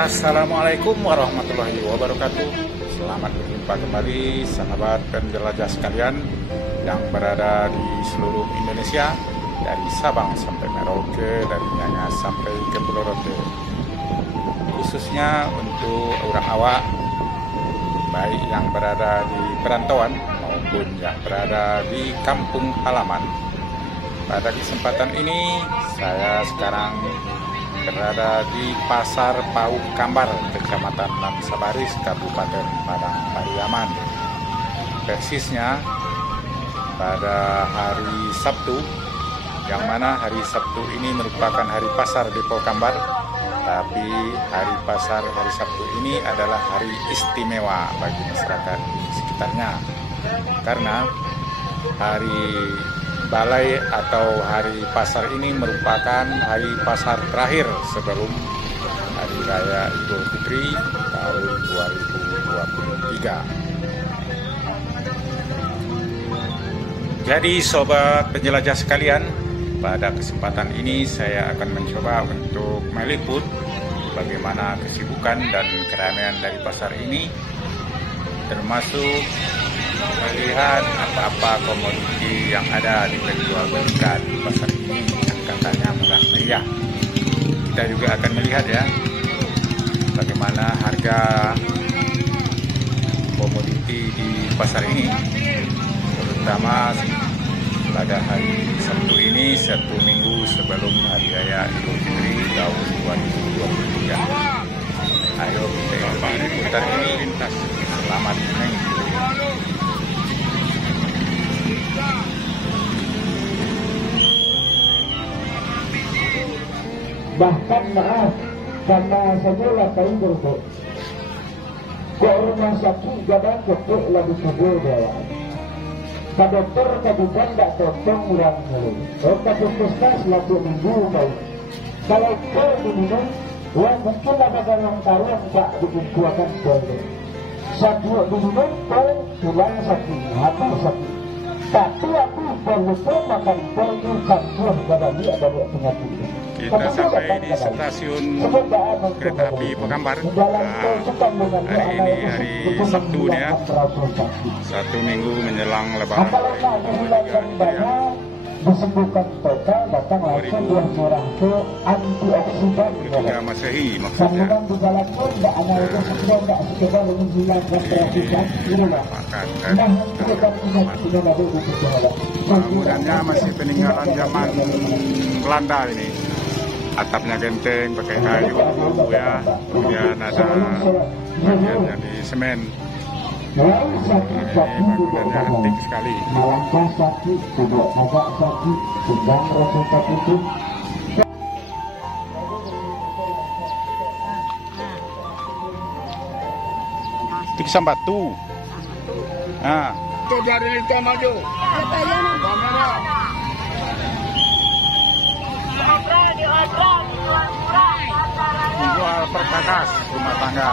Assalamualaikum warahmatullahi wabarakatuh. Selamat berjumpa kembali sahabat penjelajah sekalian yang berada di seluruh Indonesia, dari Sabang sampai Merauke, dari Miangas sampai ke Pulau Rote. Khususnya untuk orang awak, baik yang berada di perantauan maupun yang berada di kampung halaman. Pada kesempatan ini saya sekarang berada di Pasar Pauh Kambar, Kecamatan Lamsabaris, Kabupaten Padang Pariaman. Persisnya pada hari Sabtu, yang mana hari Sabtu ini merupakan hari pasar di Pauh Kambar, tapi hari pasar hari Sabtu ini adalah hari istimewa bagi masyarakat di sekitarnya, karena hari balai atau hari pasar ini merupakan hari pasar terakhir sebelum Hari Raya Idul Fitri tahun 2023. Jadi sobat penjelajah sekalian, pada kesempatan ini saya akan mencoba untuk meliput bagaimana kesibukan dan keramaian dari pasar ini, termasuk melihat apa-apa komoditi yang ada diperjualbelikan di pasar ini yang katanya murah meriah. Kita juga akan melihat ya bagaimana harga komoditi di pasar ini, terutama pada hari Sabtu ini, satu minggu sebelum Hari Raya Idul Fitri tahun 2023. Ayo kita ikuti liputan ini lintas. Selamat mengikuti. Bahkan maaf, karena semula kain berbeda. Ke rumah sakit gadang ketuk lalu kabur bawaan. Ka dokter kabukan tak totong urang mulu. Ka puskesmas lalu minggu baik. Kalau kau diminum, mungkin ada dalam tarung tak dikukuhkan boleh. Satu diminum kau tulang sakit, hati sakit. Tapi aku perlu makan kau kantor badani ada penyakit. Kita sampai di stasiun kereta api Pauh Kambar. Hari ini hari Sabtu nih ya, satu minggu menjelang Lebaran 2023 disembuhkan total, datang langsung buah merah ke antioksidan 23 Masehi maksudnya. Kandungan di dalam pun tidak ada itu sekedar tidak sekedar menghilangkan perakitan inilah. Nah, kita tidak ada itu sekedar. Bangunannya masih peninggalan zaman Belanda ini. Atapnya genteng pakai kayu ya, kemudian ada bagian dari semen. Ini bangunannya antik sekali. Melangkah sakit, tidak agak sakit, sedang rasa sakit itu. Tiksan batu. Nah, Coba kita maju. jual perkakas rumah tangga.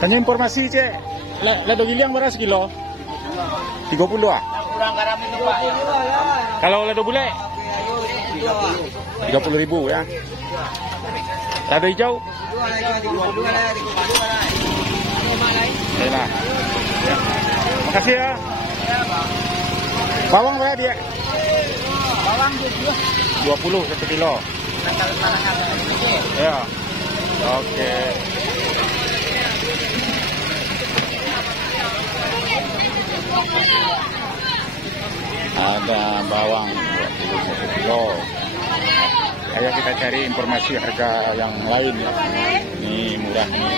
Tanya informasi cek, lado giliang berapa sekilo? 30 ah? Kalau lado bule? 30.000 ya. Lado hijau? Nah. Ya. Makasih ya. Bawang berapa dia? Bawang 20 1 kilo. Ya. Oke. Ada bawang 21 kilo. Ayo kita cari informasi harga yang lain ya. Ini murah nih.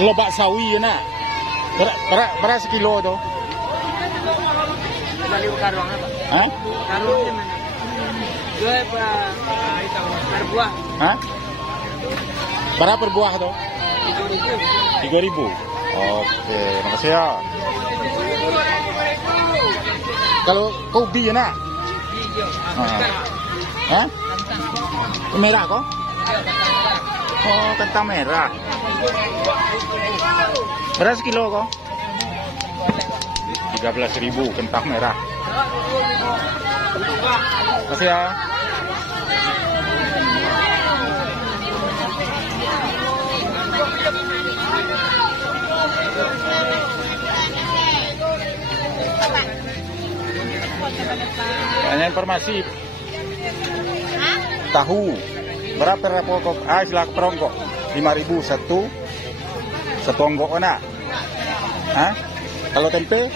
Lobak sawi ya nak. Berapa sekilo tu? Balik karung apa? Hah? Karung di mana? Dua per buah. Hah? Berapa per buah tu? 3.000. 3.000. Oke, makasih ya. Kalau kopi ya nak? Hah? Merah kok? Oh, kentang merah. Berapa sekilo kok? 13.000 kentang merah. Makasih ya. Banyak informasi. Tahu berapa repokok? Istilah perongkok 5.000 satu onggok nak. Hah? Kalau tempe?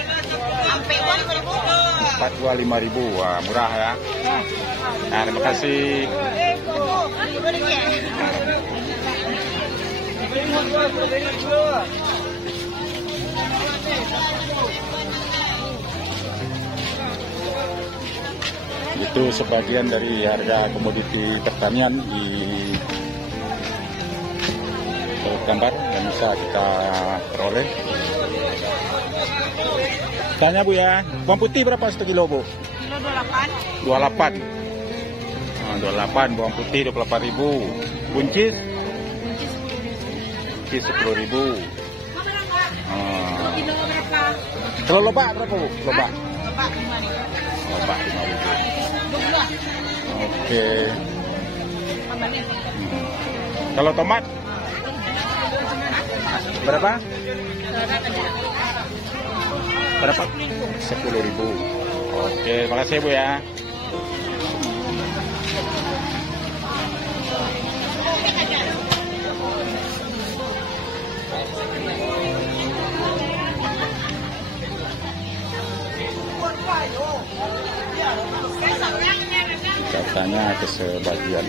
Tempe 5.000. Wah, murah ya. Nah, terima kasih. Itu sebagian dari harga komoditi pertanian di gambar yang bisa kita peroleh. Tanya Bu ya, bawang putih berapa sekilo Bu? Kilo 28. 28. Nah, 28 bawang putih 28.000. Buncis? Buncis 10.000. Kilo berapa? Kalau lobak berapa Bu? Lobak? Lobak 5.000. Lobak 5.000. Oke. Kalau tomat? Berapa? Berapa? 10.000. Oke, makasih Bu ya. Katanya ke sebagian.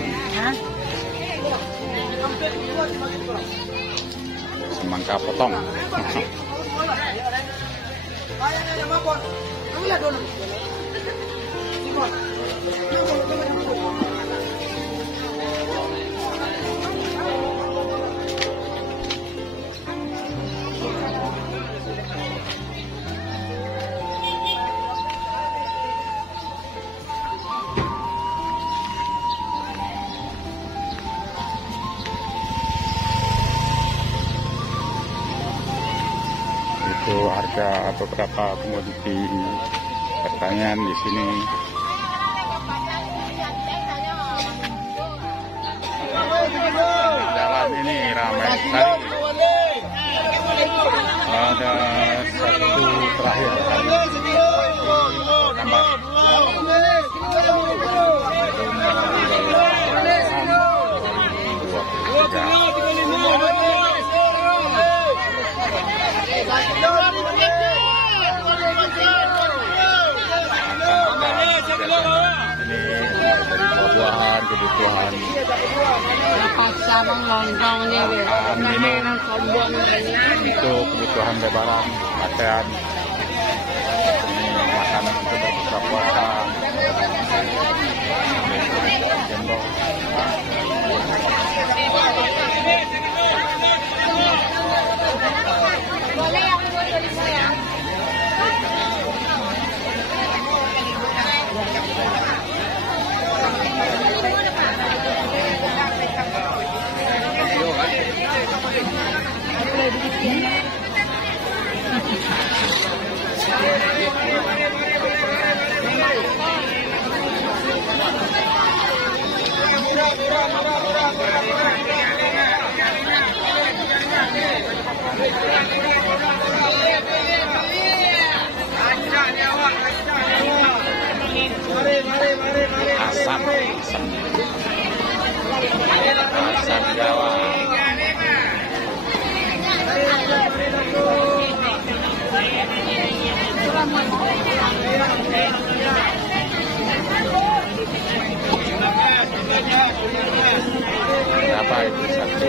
Semangka potong. Itu harga beberapa komoditi pertanian di sini. Jalan ini ramai sekali. Ada satu terakhir. Tambah. Buah-buahan, kebutuhan minum, itu kebutuhan lebaran, pakaian, ini makanan untuk berbuka puasa, jendol. Boleh yang dari saya. Asam Jawa. Berapa itu satu?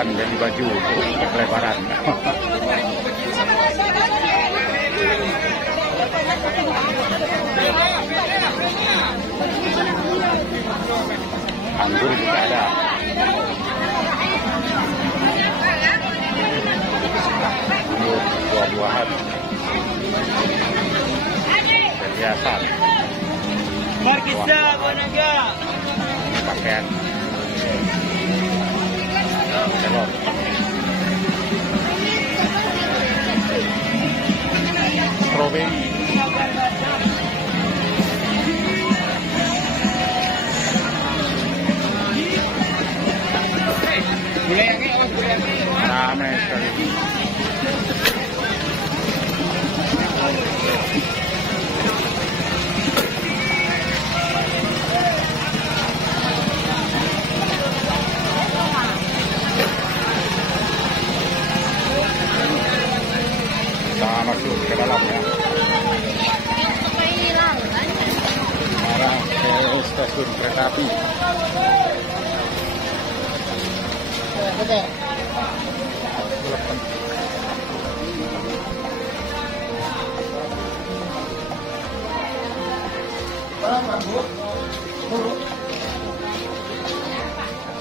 bukan beli baju untuk lebaran. Anggur juga ada. Anggur buah-buahan. Perhiasan. Markisa, Bonaga. Pakaian. Telur. Strawberry. Ramai sekali. Kita masuk ke dalam ya. Arah ke stasiun kereta api.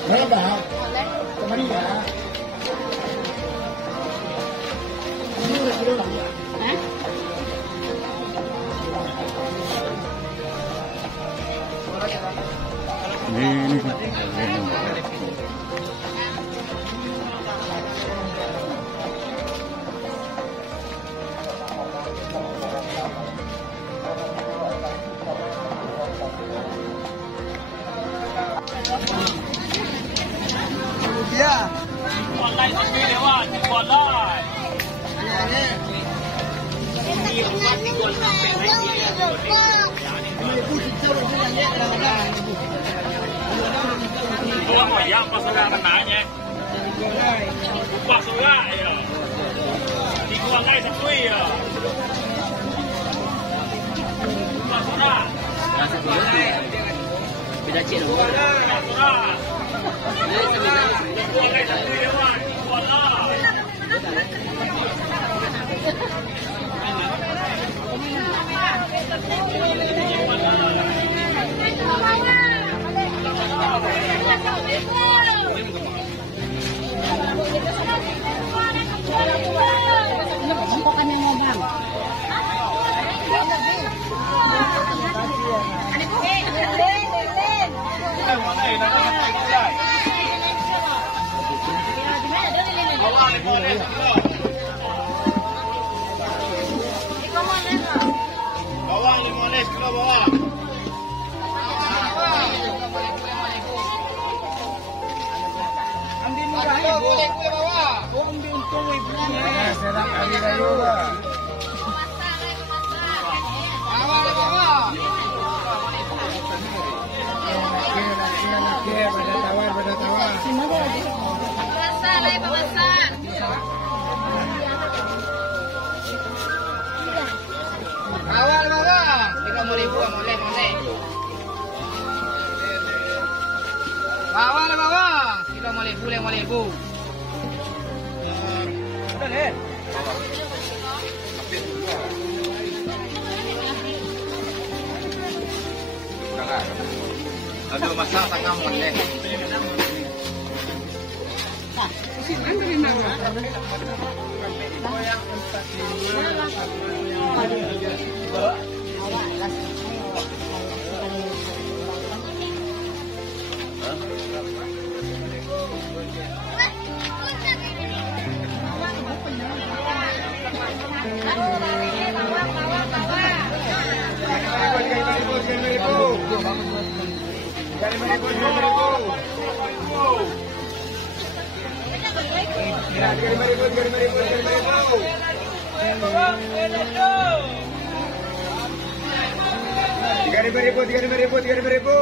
Berapa? Kemana ya? Ini udah kilo lah ya? Ya. Online sini lewat, online. Buang ayam pas sudah kenanya. Pas sudah ya. Di gua guys itu ya. Pas sudah. Beda cik dong. Pas sudah. Bawang limones kilo bawang. Ambil murah ya, boleh kue bawang. Ambil untung ibunya. Sedang hari raya. Bawang bawang. Pada tawar. Masa lah, masa. Awal bawang, 30.000 boleh. Bawang bawang, 5.000. Udah nih. Aduh masak tengah boleh. Ribu.